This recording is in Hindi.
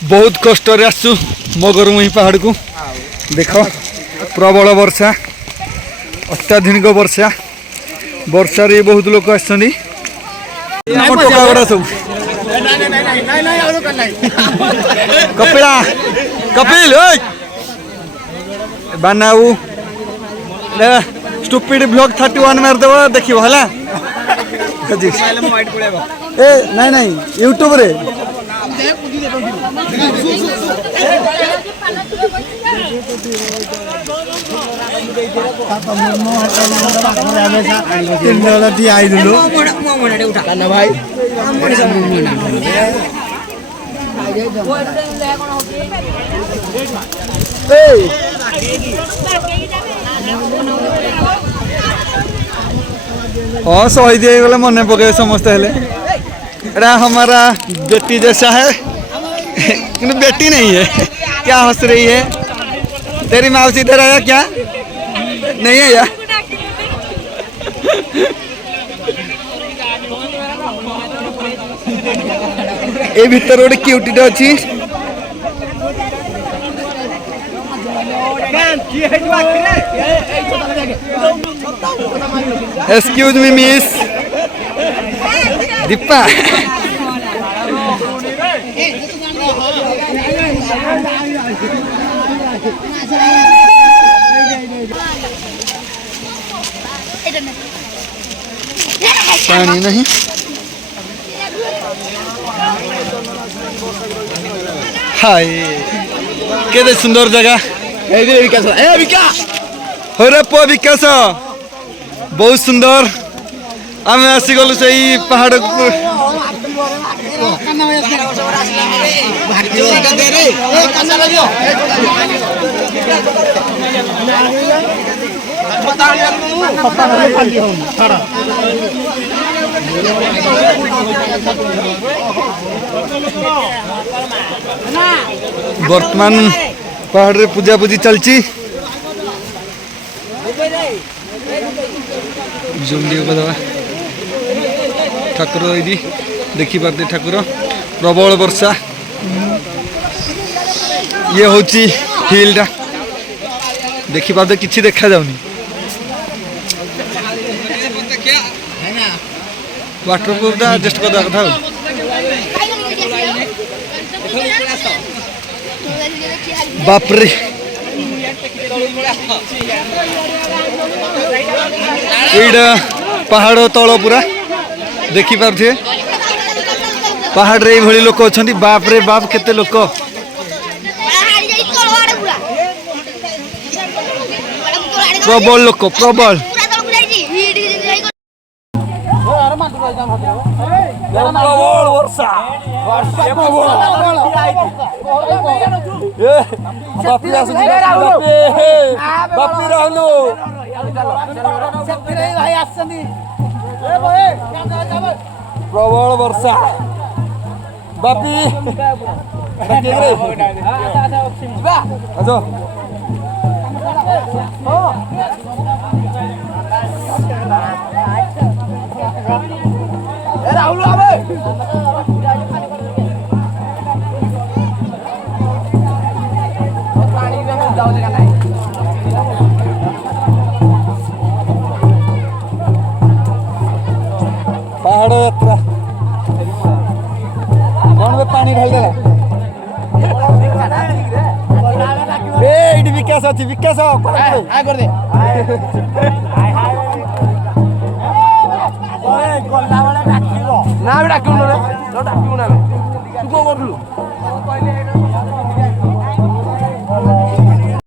बहुत कष्ट आसु मगरमुही पहाड़ को देख प्रबल वर्षा अत्याधुनिक वर्षा वर्षा रे बहुत लोग आसछन्ती टोकागुड़ा सब कपिला कपिल बनाऊ स्टूपिड ब्लॉग 31 मारदेव देखियो हला ए नहीं नहीं यूट्यूब रे हाँ शहीद गले मन पके समस्त हेले एरा हमारा बेटी जैसा है किंतु बेटी नहीं है क्या हंस रही है तेरी मौसी इधर आया क्या नहीं है यार ए भीतर गोटे क्यूटीटे अच्छी एक्सक्यूज मी मिस दीपा पानी नहीं हाय केते सुंदर जगह हरे पो विकास बहुत सुंदर आम आसीगलु से पहाड़ वर्तमान पहाड़ रे पूजा पूजी चलची ठाकुर ये देखी पारते ठाकुर प्रबल वर्षा ये हूँ हिलटा देखी पारते किसी देखा जाऊनी वाटरप्रूफ एडजस्ट कर कथा बापरे एटा पहाड़ तल पूरा देखी पारे पहाड़ रे भली लोक अच्छा बाप रे बाप केते लोक प्रबल लोक प्रबल प्रबल वर्षा बापी पहाड़ यात्रा कौन में पानी ढाल देला ए इडी विकास अछि विकास आ कर दे ओए गल्ला वाला डाकिबो ना डाकिबो रे डाकिबो ना तू को करलु